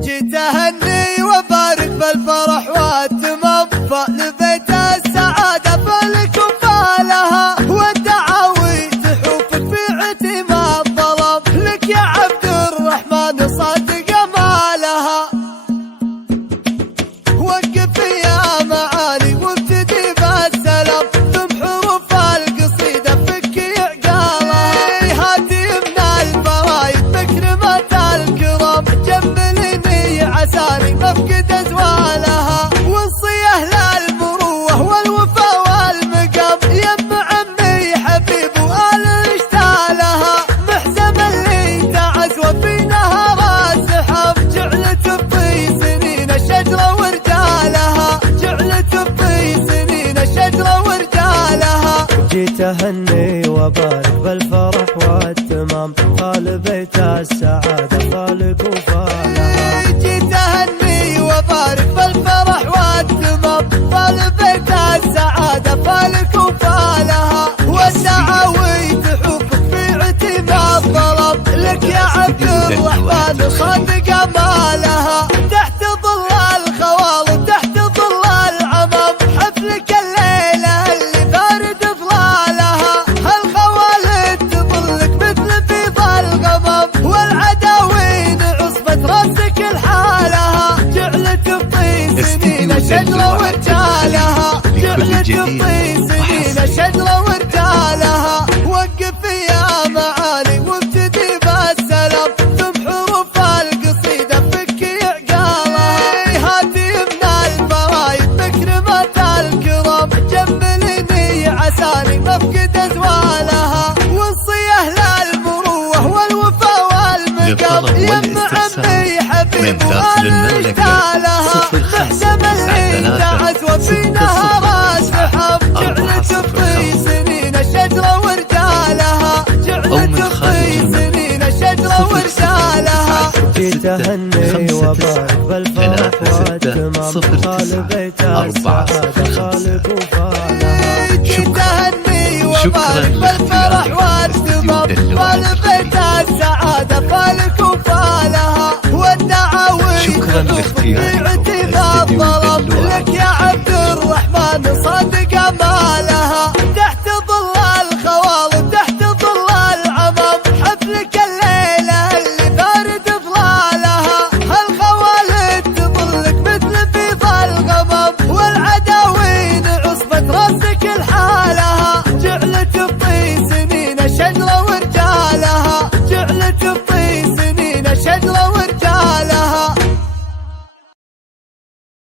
جيت اهني وبارك بالفرح والتمام، فلبيت السعادة فلك وفالها، والدعاوي تحوفك في عتم الظلام، لك يا عبد الرحمن صادق مالها. وقف يا معالي وابتدي بالسلام، ثم حروف القصيدة فكي عقالها، هاتي من الفرايد مكرمة الكرام، جملني عساني مفقد ازوالها، وصيه للمروة والوفا والمقام، يم عمي حبيب وآل اشتالها، محزم اللي تعز وفي نهر السحاب، جعلت في سنين الشجرة ورجالها، جعلت في سنين الشجرة ورجالها. جيت اهني وبارك بالفرح والتمام، خال بيت السعادة خالق وفالها. جيت اهني وبارك بالفرح والتمام، خال بيت السعادة خالق وفالها، والدعاوي تحوفك في عتم الظلام، لك يا عبد الرحمن صادق مالها. تحت ظل الخوال وتحت ظل العمام، حفلك الليلة اللي بارد ظلالها، هالخوالد تظلك مثل بيض الغمام، والعداوين عصبة راسك لحالها، جعلت في سنين الشجرة ورجالها، جعلت في سنين الشجرة ورجالها. وقف يا معالي وابتدي بالسلام، ثم حروف القصيدة فكي عقالها، هاتي من الفرايد مكرمة الكرام، جملني عساني مفقد ازوالها، وصيه للمروة والوفا والمقام، يم عمي حبيب وآل اشتالها، محزم اللي تعز وفي نهر السحاب، جعلت في سنين الشجرة ورجالها، جعلت في سنين الشجرة ورجالها. جيت اهني وبارك بالفرح والتمام، خال بيت السعادة خالق وفالها. جيت اهني وبارك بالفرح والتمام، خال بيت السعادة خالق وفالها، والدعاوي تحوفك في عتم الظلام، لك يا عبد الرحمن صادق مالها.